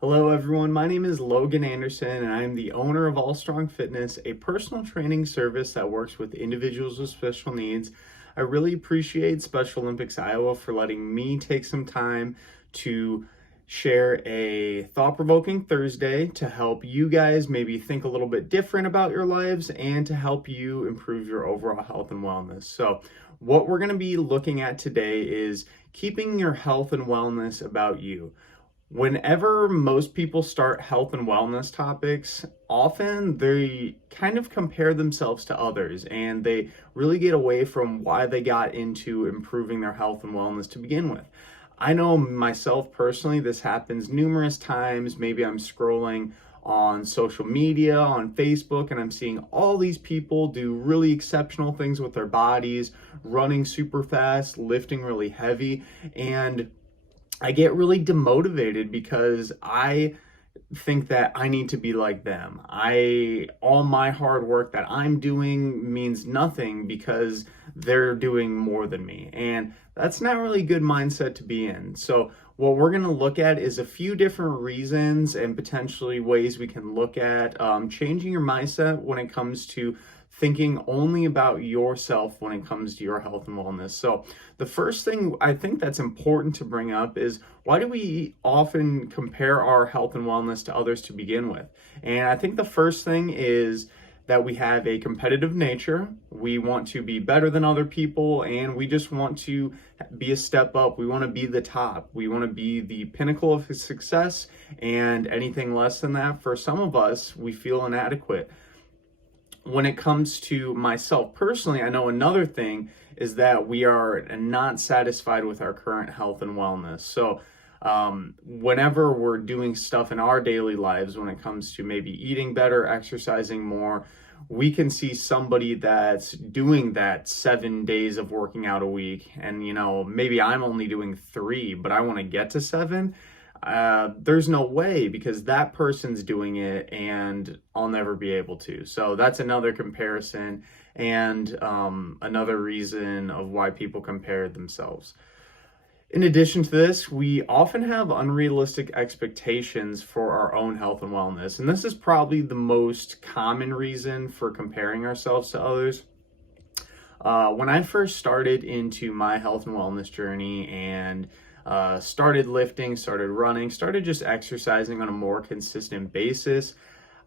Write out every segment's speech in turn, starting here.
Hello, everyone. My name is Logan Anderson, and I am the owner of All Strong Fitness, a personal training service that works with individuals with special needs. I really appreciate Special Olympics Iowa for letting me take some time to share a thought-provoking Thursday to help you guys maybe think a little bit different about your lives and to help you improve your overall health and wellness. So, what we're going to be looking at today is keeping your health and wellness about you. Whenever most people start health and wellness topics, often they kind of compare themselves to others and they really get away from why they got into improving their health and wellness to begin with. I know myself personally, this happens numerous times. Maybe I'm scrolling on social media, on Facebook, and I'm seeing all these people do really exceptional things with their bodies, running super fast, lifting really heavy, and I get really demotivated because I think that I need to be like them. All my hard work that I'm doing means nothing because they're doing more than me. And that's not really a good mindset to be in. So what we're going to look at is a few different reasons and potentially ways we can look at changing your mindset when it comes to thinking only about yourself when it comes to your health and wellness. So the first thing I think that's important to bring up is, why do we often compare our health and wellness to others to begin with? And I think the first thing is that we have a competitive nature. We want to be better than other people, and we just want to be a step up. We want to be the top. We want to be the pinnacle of success, and anything less than that, for some of us, we feel inadequate. When it comes to myself personally, I know another thing is that we are not satisfied with our current health and wellness. So whenever we're doing stuff in our daily lives, when it comes to maybe eating better, exercising more, we can see somebody that's doing that 7 days of working out a week. And, maybe I'm only doing 3, but I want to get to 7. There's no way, because that person's doing it and I'll never be able to. So that's another comparison and another reason of why people compare themselves. In addition to this, we often have unrealistic expectations for our own health and wellness. And this is probably the most common reason for comparing ourselves to others. When I first started into my health and wellness journey and started lifting, started running, started just exercising on a more consistent basis,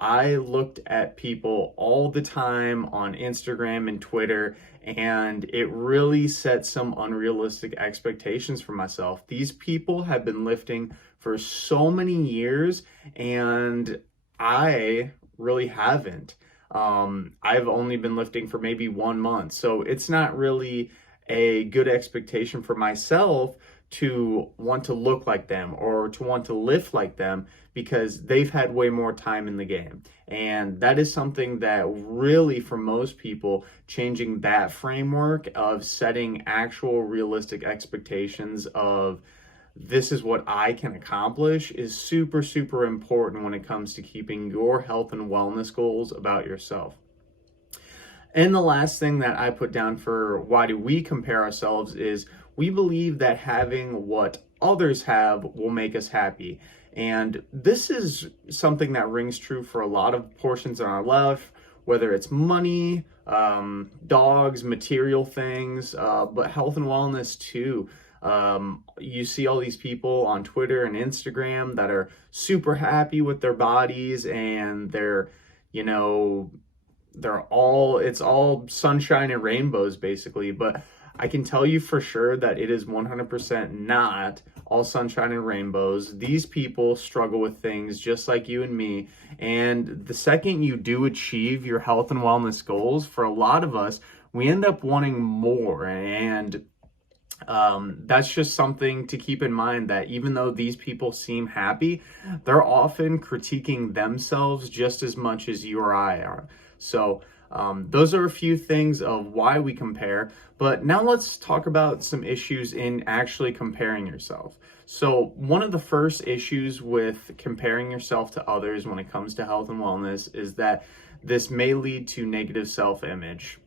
I looked at people all the time on Instagram and Twitter, and it really set some unrealistic expectations for myself. These people have been lifting for so many years, and I really haven't. I've only been lifting for maybe 1 month, so it's not really a good expectation for myself to want to look like them or to want to lift like them, because they've had way more time in the game. And that is something that really, for most people, changing that framework of setting actual realistic expectations of this is what I can accomplish is super, super important when it comes to keeping your health and wellness goals about yourself. And the last thing that I put down for why do we compare ourselves is, we believe that having what others have will make us happy. And this is something that rings true for a lot of portions in our life, whether it's money, dogs, material things, but health and wellness too. You see all these people on Twitter and Instagram that are super happy with their bodies, and it's all sunshine and rainbows basically. But I can tell you for sure that it is 100% not all sunshine and rainbows. These people struggle with things just like you and me. And the second you do achieve your health and wellness goals, for a lot of us, we end up wanting more. And that's just something to keep in mind, that even though these people seem happy, they're often critiquing themselves just as much as you or I are. So those are a few things of why we compare. But now let's talk about some issues in actually comparing yourself. So one of the first issues with comparing yourself to others when it comes to health and wellness is that this may lead to negative self-image.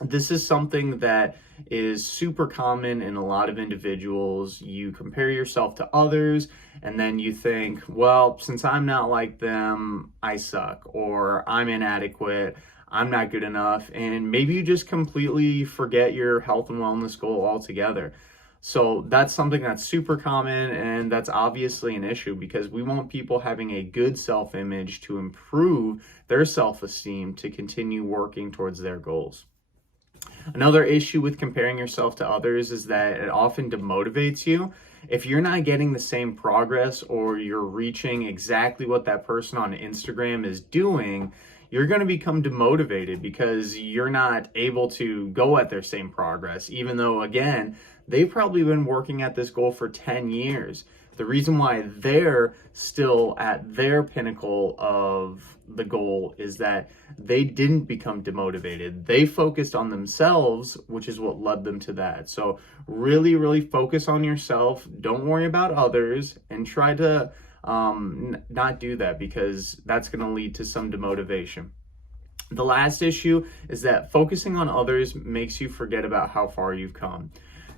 This is something that is super common in a lot of individuals. You compare yourself to others, and then you think, well, since I'm not like them, I suck, or I'm inadequate, I'm not good enough. And maybe you just completely forget your health and wellness goal altogether. So that's something that's super common, and that's obviously an issue because we want people having a good self-image to improve their self-esteem to continue working towards their goals. Another issue with comparing yourself to others is that it often demotivates you. If you're not getting the same progress or you're reaching exactly what that person on Instagram is doing, you're going to become demotivated because you're not able to go at their same progress, even though, again, they've probably been working at this goal for 10 years. The reason why they're still at their pinnacle of the goal is that they didn't become demotivated. They focused on themselves, which is what led them to that. So really, really focus on yourself. Don't worry about others, and try to not do that, because that's going to lead to some demotivation. The last issue is that focusing on others makes you forget about how far you've come.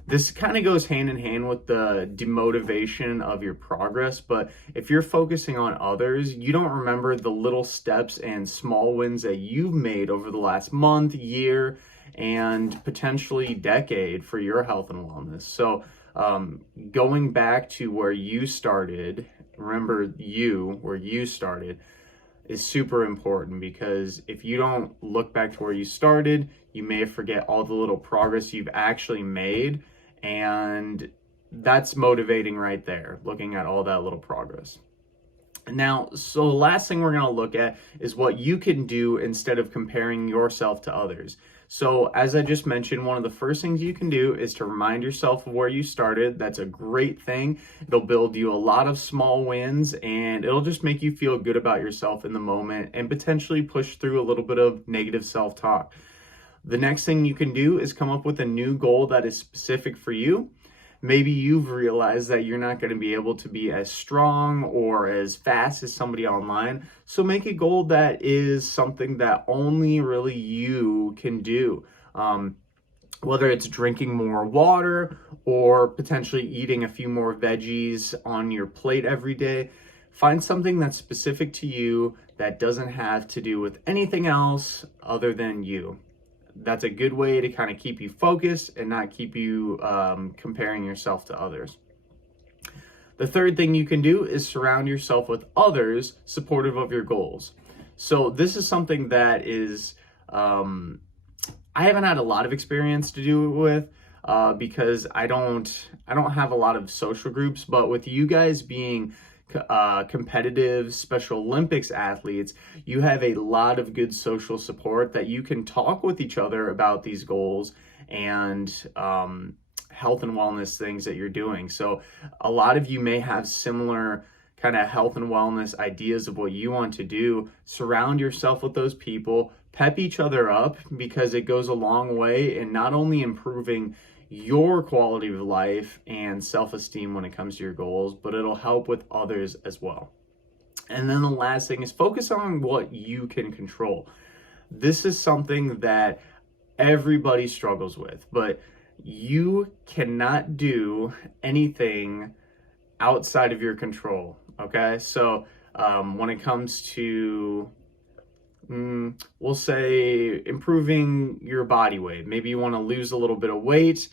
This kind of goes hand in hand with the demotivation of your progress, but if you're focusing on others, you don't remember the little steps and small wins that you've made over the last month, year, and potentially decade for your health and wellness. So going back to where you started, remember where you started, is super important, because if you don't look back to where you started, you may forget all the little progress you've actually made, and that's motivating right there, looking at all that little progress. Now, so the last thing we're going to look at is what you can do instead of comparing yourself to others. So as I just mentioned, one of the first things you can do is to remind yourself of where you started. That's a great thing. It'll build you a lot of small wins, and it'll just make you feel good about yourself in the moment and potentially push through a little bit of negative self-talk. The next thing you can do is come up with a new goal that is specific for you. Maybe you've realized that you're not going to be able to be as strong or as fast as somebody online. So make a goal that is something that only really you can do. Whether it's drinking more water or potentially eating a few more veggies on your plate every day. Find something that's specific to you that doesn't have to do with anything else other than you. That's a good way to kind of keep you focused and not keep you comparing yourself to others. The third thing you can do is surround yourself with others supportive of your goals. So this is something that is, I haven't had a lot of experience to do it with because I don't have a lot of social groups, but with you guys being competitive Special Olympics athletes, you have a lot of good social support that you can talk with each other about these goals and health and wellness things that you're doing. So a lot of you may have similar kind of health and wellness ideas of what you want to do. Surround yourself with those people, pep each other up, because it goes a long way in not only improving your quality of life and self-esteem when it comes to your goals, but it'll help with others as well. And then the last thing is focus on what you can control. This is something that everybody struggles with, but you cannot do anything outside of your control, okay? So when it comes to we'll say improving your body weight. Maybe you want to lose a little bit of weight,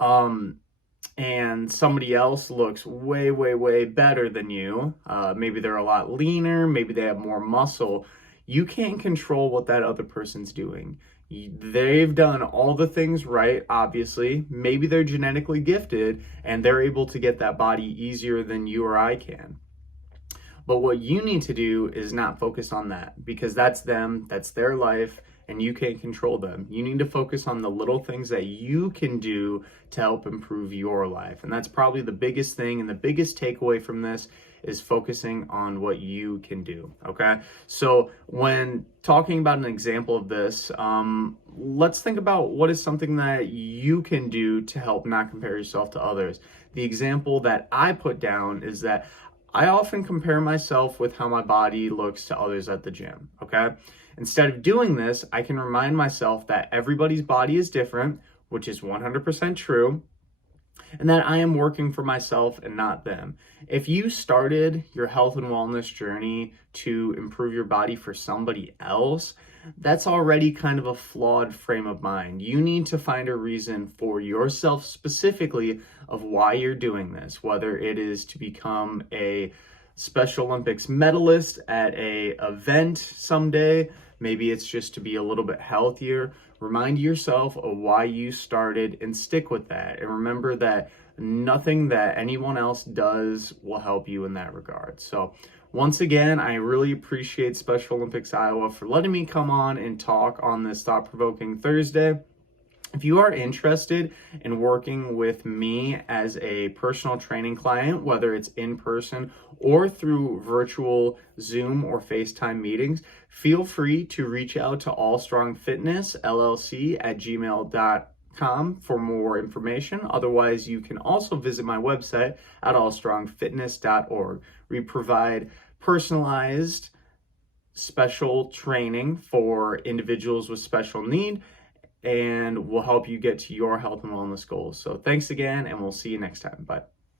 and somebody else looks way, way, way better than you. Maybe they're a lot leaner, maybe they have more muscle. You can't control what that other person's doing. They've done all the things right, obviously. Maybe they're genetically gifted and they're able to get that body easier than you or I can. But what you need to do is not focus on that, because that's them, that's their life, and you can't control them. You need to focus on the little things that you can do to help improve your life. And that's probably the biggest thing, and the biggest takeaway from this is focusing on what you can do, okay? So when talking about an example of this, let's think about what is something that you can do to help not compare yourself to others. The example that I put down is that I often compare myself with how my body looks to others at the gym, okay? Instead of doing this, I can remind myself that everybody's body is different, which is 100% true, and that I am working for myself and not them. If you started your health and wellness journey to improve your body for somebody else, that's already kind of a flawed frame of mind. You need to find a reason for yourself specifically of why you're doing this, whether it is to become a Special Olympics medalist at a event someday. Maybe it's just to be a little bit healthier. Remind yourself of why you started and stick with that. And remember that nothing that anyone else does will help you in that regard. So once again, I really appreciate Special Olympics Iowa for letting me come on and talk on this Thought-Provoking Thursday. If you are interested in working with me as a personal training client, whether it's in person or through virtual Zoom or FaceTime meetings, feel free to reach out to allstrongfitnessllc@gmail.com for more information. Otherwise, you can also visit my website at allstrongfitness.org. We provide personalized special training for individuals with special need, and will help you get to your health and wellness goals. So thanks again, and we'll see you next time. Bye.